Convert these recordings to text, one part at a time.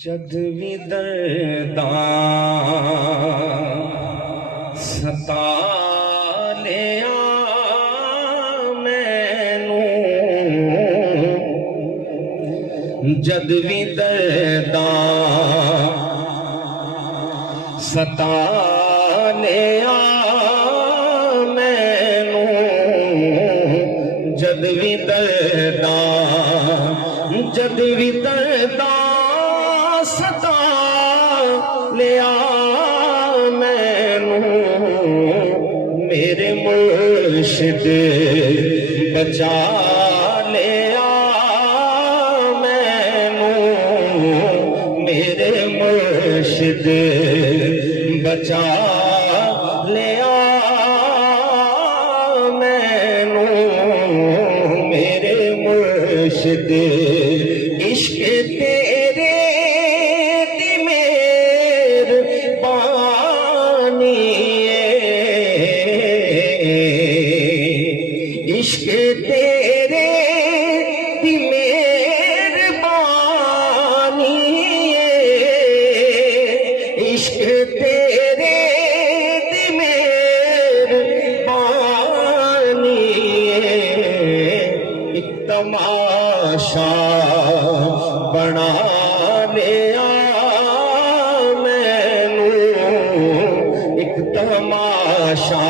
जद भी दर्दां सता लिया मैनू, जद भी दर्दां सता लिया मैनू, जद भी दर्दां सता लिया मैनू, मेरे मुर्शिद बचा लिया मैनू, मेरे मुर्शिद बचा लिया मैनू, मेरे मुर्शिद इश्क तेरे दी मेहरबानी, इश्क तेरे दी मेहरबानी, इश्क तेरे दी मेहरबानी, एक तमाशा बना लिया मैनू, एक तमाशा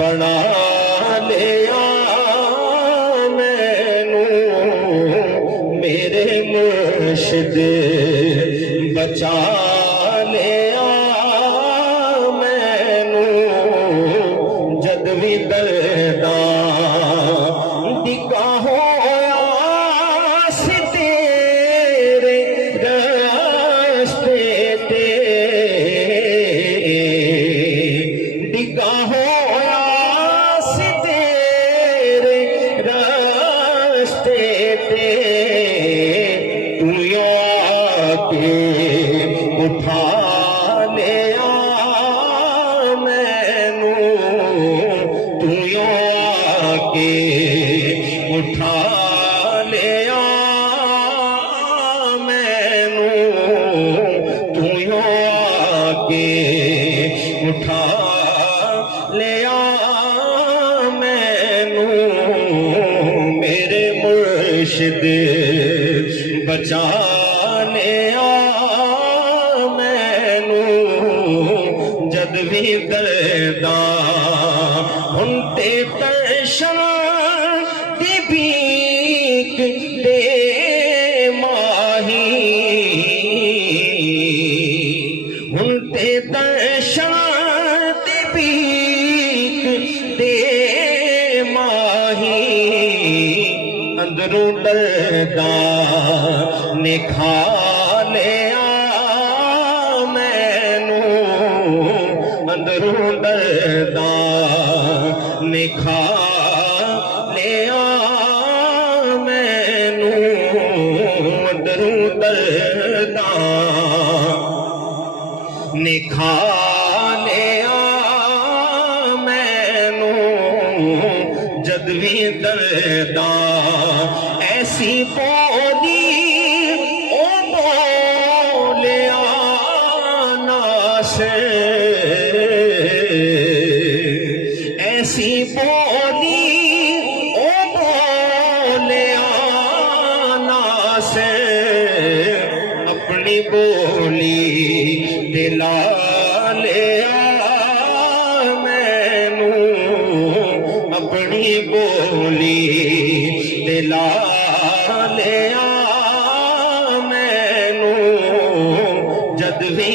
बना लिया मैनू, मेरे मुर्शिद बचा लिया मैनू, जद भी दर्दां दिखा उठा लिया मैनू, तू आके उठा लिया मैनू, तू आके उठा लिया मैनू, मेरे मुर्शिद बचा लिया मैनू, जद भी दर्दां हुंदे दर्शन दी भीख दे माही, हुंदे दर्शन दी भीख दे माही, अंदरों दर्दां ने खा लिया मैनू, अंदरों दर्दां ने खा लिया मैनू, अंदरों दर्दां ने खा लिया मैनू, जद भी दर्दां ऐसी बोली ओ बोलिया नासे, ऐसी बोली ओ बोलिया नासे, अपनी बोली दिला लिया मैनू, अपनी बोली दिला लिया मैनू, जद भी